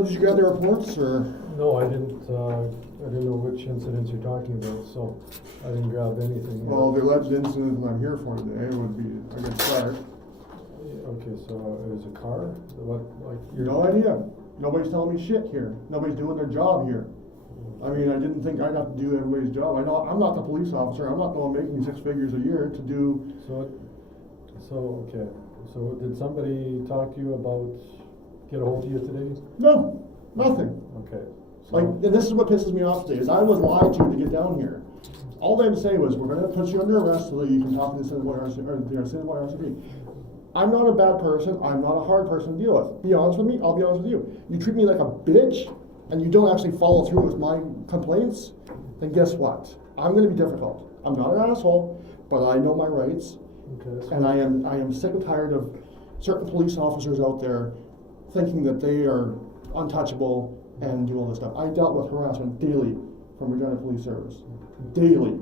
So did you gather reports, or? No, I didn't know which incidents you're talking about, so I didn't grab anything. Well, the alleged incident that I'm here for today would be, I get fired. Okay, so it was a car? What, like? No idea. Nobody's telling me shit here. Nobody's doing their job here. I mean, I didn't think I'd have to do everybody's job. I know I'm not the police officer. I'm not the one making 6 figures a year to do. Okay. So did somebody talk to you about, get a hold of you today? No, nothing. Okay. So, Like, and this is what pisses me off today, is I was lied to get down here. All they had to say was, we're gonna put you under arrest so that you can talk to the RCP. I'm not a bad person. I'm not a hard person to deal with. Be honest with me, I'll be honest with you. You treat me like a bitch, and you don't actually follow through with my complaints, then guess what? I'm gonna be difficult. I'm not an asshole, but I know my rights. okay, And I am sick and tired of certain police officers out there thinking that they are untouchable and do all this stuff. I dealt with harassment daily from Regina Police Service. Daily.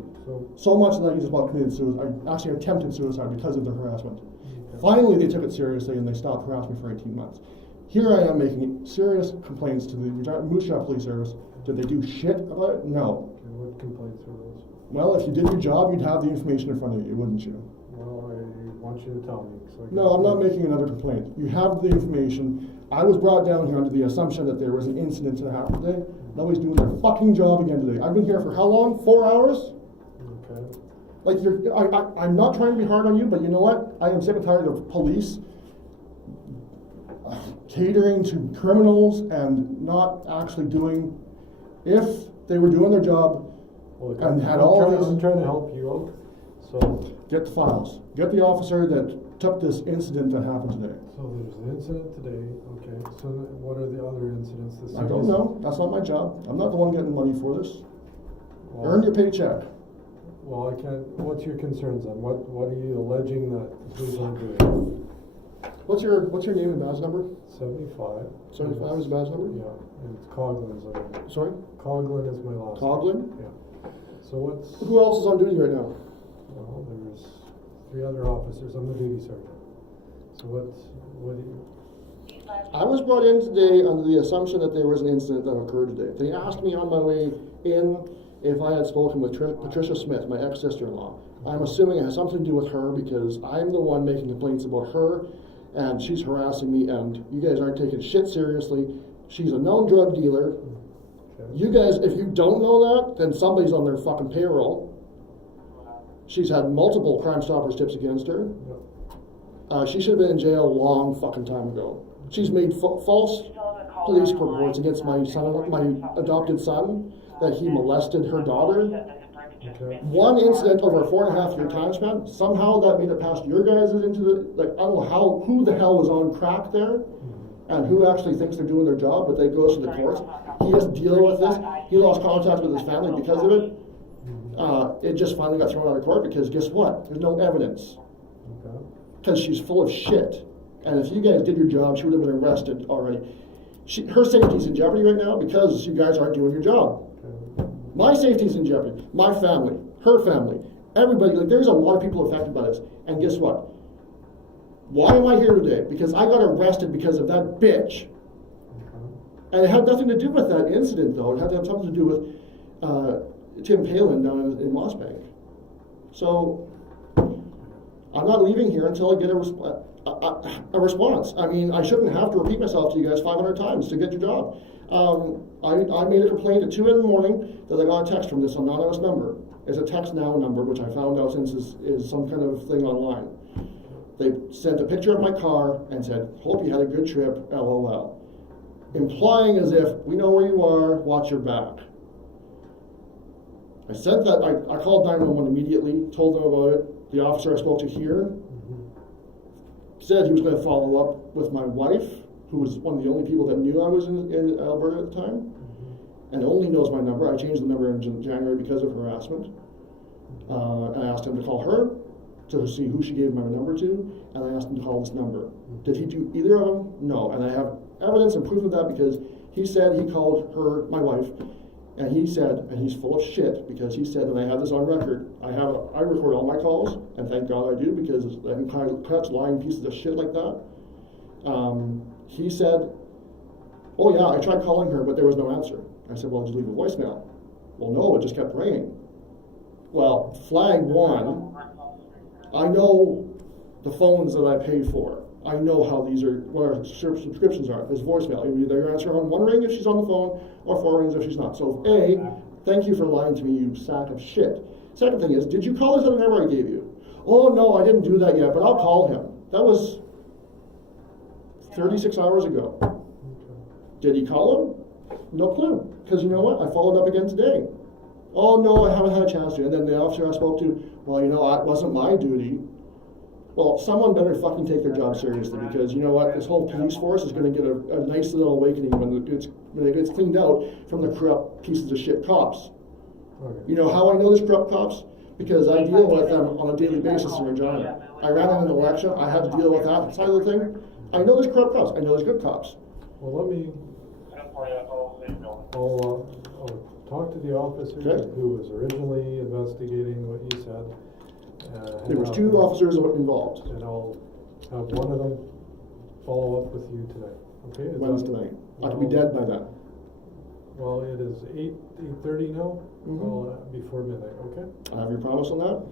So much that I just about committed suicide. I actually attempted suicide because of the harassment. okay. Finally, they took it seriously and they stopped harassing me for 18 months. Here I am making serious complaints to the Meth Jaw Police Service. Did they do shit about it? No. Okay, what complaints were those? Well, if you did your job, you'd have the information in front of you, wouldn't you? Well, I want you to tell me. No, I'm not making another complaint. You have the information. I was brought down here under the assumption that there was an incident that happened today. Nobody's doing their fucking job again today. I've been here for how long? 4 hours? Okay. Like, I'm not trying to be hard on you, but you know what? I am sick and tired of police catering to criminals and not actually doing, if they were doing their job and had all these. I'm trying to help you out, so. Get the files. Get the officer that took this incident that happened today. So there's an incident today, okay, so what are the other incidents? I don't know. That's not my job. I'm not the one getting money for this. Well, Earn your paycheck. Well, I can't, what's your concerns then? What are you alleging that who's on doing? What's your name and badge number? 75. 75 is the badge number? Yeah, and Coughlin is my name. Sorry? Coughlin is my last name. Coughlin? Yeah. So what's... Who else is on duty right now? Well, there's 3 other officers. I'm the duty sergeant. So what do you... I was brought in today under the assumption that there was an incident that occurred today. They asked me on my way in if I had spoken with Patricia SMITH, my ex-sister-in-law. I'm assuming it has something to do with her because I'm the one making complaints about her and she's harassing me and you guys aren't taking shit seriously. She's a known drug dealer. Okay. You guys, if you don't know that, then somebody's on their fucking payroll. She's had multiple Crime Stoppers tips against her. Yep. She should have been in jail a long fucking time ago. She's made false police reports against my son, my adopted son, that he molested her daughter. Okay. One incident over a 4.5 year time span. Somehow that made it past your guys into the, like, I don't know how, who the hell was on crack there and who actually thinks they're doing their job, but they goes to the courts. He has to deal with this. He lost contact with his family because of it. It just finally got thrown out of court because guess what? There's no evidence. Okay. Because she's full of shit. And if you guys did your job, she would have been arrested already. Her safety's in jeopardy right now because you guys aren't doing your job. Okay. My safety's in jeopardy. My family, her family, everybody. Like, there's a lot of people affected by this. And guess what? Why am I here today? Because I got arrested because of that bitch. Okay. And it had nothing to do with that incident, though. It had to have something to do with Tim Palin down in Mossbank. So I'm not leaving here until I get a response. I mean, I shouldn't have to repeat myself to you guys 500 times to get your job. I made a complaint at 2 in the morning that I got a text from this anonymous number. It's a text now number, which I found out since is some kind of thing online. They sent a picture of my car and said, "Hope you had a good trip, LOL." Implying as if, we know where you are, watch your back. I said that, I called 911 immediately, told them about it. The officer I spoke to here said he was going to follow up with my wife, who was one of the only people that knew I was in Alberta at the time, and only knows my number. I changed the number in January because of harassment. And I asked him to call her to see who she gave my number to, and I asked him to call this number. Did he do either of them? No, and I have evidence and proof of that because he said he called her, my wife, and he said, and he's full of shit because he said, and I have this on record, I record all my calls, and thank God I do because I can kind of catch lying pieces of shit like that. He said Oh yeah, I tried calling her, but there was no answer. I said, well, did you leave a voicemail? Well, no, it just kept ringing. Well, flag one, I know the phones that I pay for. I know how these are, what our subscriptions are. There's voicemail. You either answer on one ring if she's on the phone, or 4 rings if she's not. So A, thank you for lying to me, you sack of shit. Second thing is, did you call this other number I gave you? Oh no, I didn't do that yet, but I'll call him. That was 36 hours ago. Did he call him? No clue. Because you know what? I followed up again today. Oh no, I haven't had a chance to. And then the officer I spoke to, well, you know, it wasn't my duty. Well, someone better fucking take their job seriously, because you know what? This whole police force is going to get a nice little awakening when it gets cleaned out from the corrupt pieces of shit cops. Okay. You know how I know there's corrupt cops? Because I deal with them on a daily basis in Regina. I ran in an election, I had to deal with that side of the thing. I know there's corrupt cops, I know there's good cops. Well, let me, I'll talk to the officer Okay. who was originally investigating what you said. There was 2 officers involved. And I'll have one of them follow up with you tonight, okay? Is When's that- tonight? I could be dead by then. Well, it is 8:30 now, Mhm. well, before midnight, okay? I have your promise on that.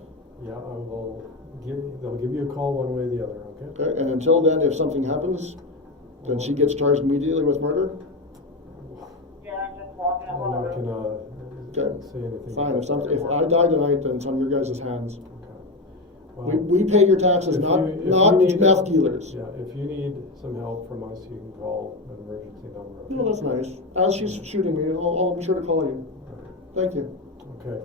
Yeah, they'll give you a call one way or the other, okay? Okay, and until then, if something happens, then she gets charged immediately with murder? I'm not gonna Okay. say anything. Fine, if I die tonight, then it's on your guys' hands. Okay. Well, We pay your taxes, if not you need- meth dealers. Yeah, if you need some help from us, you can call an emergency number. Okay? No, that's nice. As she's shooting me, I'll be sure to call you. Thank you. Okay,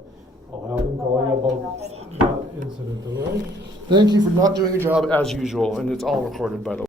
I'll have them call you about that incident, all right? Thank you for not doing your job as usual, and it's all recorded, by the way.